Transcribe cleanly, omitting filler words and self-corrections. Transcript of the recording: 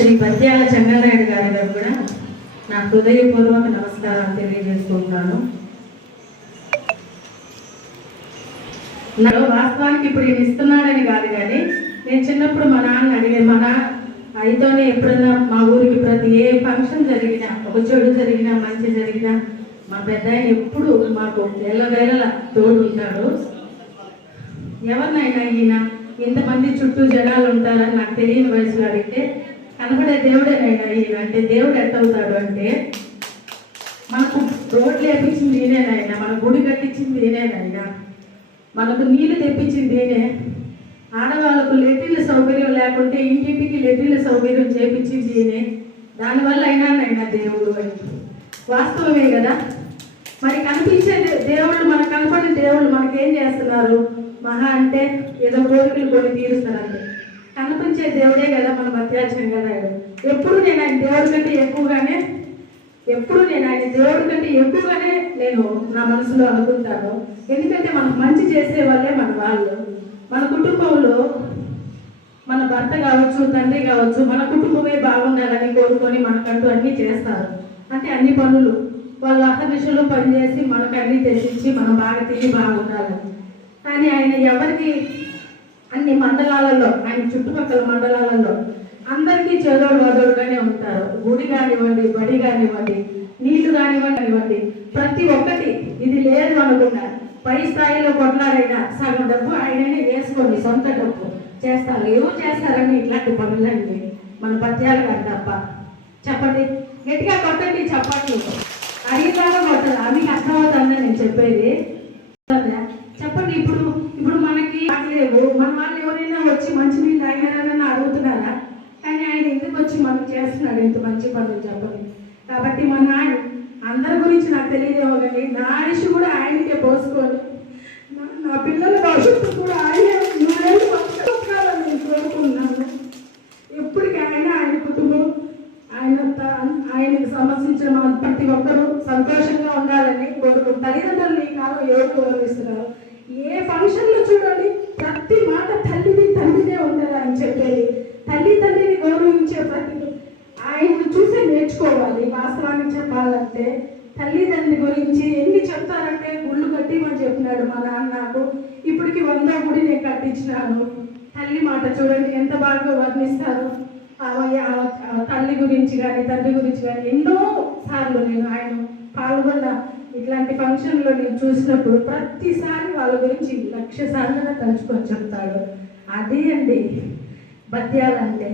శ్రీ పద్యాల చెంగనాయుడు గారికి కూడా నా హృదయపూర్వక నమస్కారాలు తెలియజేసుకుంటున్నాను. వాస్తవానికి ఇప్పుడు ఈయన ఇస్తున్నాడని కాదు, కానీ నేను చిన్నప్పుడు మా నాన్న అడిగాను. మా నాన్న అయితోనే ఎప్పుడన్నా మా ఊరికి ప్రతి ఏ ఫంక్షన్ జరిగినా, ఒక చెడు జరిగినా మంచి జరిగినా మా పెద్ద ఆయన ఎప్పుడు మాకు ఎల్లవేళలా తోడు ఉంటాడు. ఎవరినైనా ఈయన ఇంతమంది చుట్టూ జనాలు ఉంటారని నాకు తెలియని వయసులో అడిగితే కనబడే దేవుడేనైనా ఈయన అంటే దేవుడు ఎట్టవుతాడు అంటే, మనకు రోడ్లు వేపించింది ఈయనేనైనా, మన గుడి కట్టించింది ఈయనేనైనా, మనకు నీళ్లు తెప్పించింది ఈయనే, ఆడవాళ్ళకు లెట్రిన్ల సౌకర్యం లేకుంటే ఇంటింటికి లెట్రిన్ల సౌకర్యం చేపించింది ఈయనే. దానివల్ల అయినా దేవుడు అని వాస్తవమే కదా. మరి కనిపించే దేవుళ్ళు, మనకు కనపడే దేవుళ్ళు మనకేం చేస్తున్నారు? మహా అంటే ఏదో కోరికలు కొన్ని తీరుస్తారంటే. కనిపించే దేవుడే కదా మన పద్యాల చెంగనాయుడు. ఎప్పుడు నేను ఆయన దేవుడి కంటే ఎక్కువగానే నేను నా మనసులో అనుకుంటాను. ఎందుకంటే మనకు మంచి చేసే వాళ్ళే మన వాళ్ళు. మన కుటుంబంలో మన భర్త కావచ్చు, తండ్రి కావచ్చు, మన కుటుంబమే బాగుండాలని కోరుకొని మనకంటూ అన్నీ చేస్తారు. అంటే అన్ని పనులు వాళ్ళు అహర్నిశలు పనిచేసి మనకు అన్నీ తెచ్చించి మనం బాగా తిని బాగుండాలని. కానీ ఆయన ఎవరికి అన్ని మండలాలలో, ఆయన చుట్టుపక్కల మండలాలలో అందరికీ చేదోడు వదోడుగానే ఉంటారు. గుడి కానివ్వండి, బడి కానివ్వండి, నీళ్లు కానివ్వండి, ప్రతి ఒక్కటి ఇది లేదు అనుకున్నా పై స్థాయిలో కొట్లాడైనా సగం డబ్బు ఆయననే వేసుకొని సొంత డబ్బు చేస్తారు. ఏమో చేస్తారని ఇట్లాంటి పనులండి మన పద్యాలు కాదు తప్ప. చెప్పండి, గట్టిగా కొట్టండి చప్పట్లు. అడిగిలాగా కొట్టాలి, అవి అర్థమవుతుందని నేను చెప్పేది. చెప్పండి, ఇప్పుడు మనకి లేవు, మన వాళ్ళు ఎవరైనా వచ్చి మంచి నీళ్ళు తాగినారని అడుగుతున్నారా? కానీ ఆయన ఎందుకు వచ్చి మనకు చేస్తున్నాడు ఇంత మంచి పనులు? చెప్పండి. కాబట్టి మన ఆయన అందరి గురించి నాకు తెలియదేమో, కానీ నా ఆయుష్ కూడా ఆయనకే పోసుకోవాలి. నా పిల్లల భవిష్యత్తు కూడా ఆయనని నేను కోరుకుంటున్నాను. ఎప్పటికీ ఆయన కుటుంబం, ఆయనకు సంబంధించిన ప్రతి ఒక్కరూ సంతోషంగా ఉండాలని కోరుకుంటారు. తల్లిదండ్రులు ఈ కాలం ఎవరు గౌరవిస్తున్నారు? ఏ ఫంక్షన్లో చూడండి ప్రతి మాట తల్లిని తండ్రినే ఉండదు అని చెప్పేది. తండ్రిని గౌరవించే ప్రతి ఆయన్ని చూసి నేర్చుకోవాలి. వాస్తవానికి చెప్పాలంటే తల్లిదండ్రి గురించి ఎన్ని చెప్తారంటే, గుళ్ళు కట్టిమని చెప్పినాడు మా నాన్న నాకు. ఇప్పటికి 100 గుడి నేను కట్టించినాను. తల్లి మాట చూడండి ఎంత బాగా వర్ణిస్తారు. తల్లి గురించి కానీ తండ్రి గురించి కానీ ఎన్నో సార్లు నేను ఆయన పాల్గొన్న ఇట్లాంటి ఫంక్షన్లో నేను చూసినప్పుడు ప్రతిసారి వాళ్ళ గురించి 1,00,000 సార్లు తలుచుకొని చెప్తాడు. అదే అండి పద్యాలంటే.